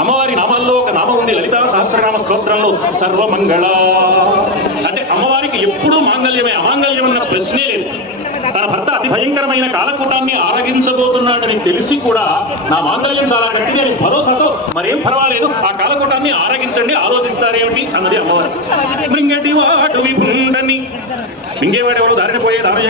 అమ్మవారి నామాల్లో ఒక నామం ఉంది, లలితా సహస్రనామ స్తోత్రంలో సర్వమంగళ అంటే అమ్మవారికి ఎప్పుడూ మాంగళ్యమే, అమాంగళ్యం అన్న ప్రశ్నే లేదు. తన భర్త అతి భయంకరమైన కాలకూటాన్ని ఆరగించబోతున్నాడని తెలిసి కూడా నా మాంగళ్యం చాలా గట్టిగా భరోసాతో మరేం పర్వాలేదు, ఆ కాలకూటాన్ని ఆరగించండి, ఆలోచిస్తారేమిటి అన్నది అమ్మవారు. మృంగటి వాడు విపుండని మింగేవాడెవరు దారిని పోయే దానయ్య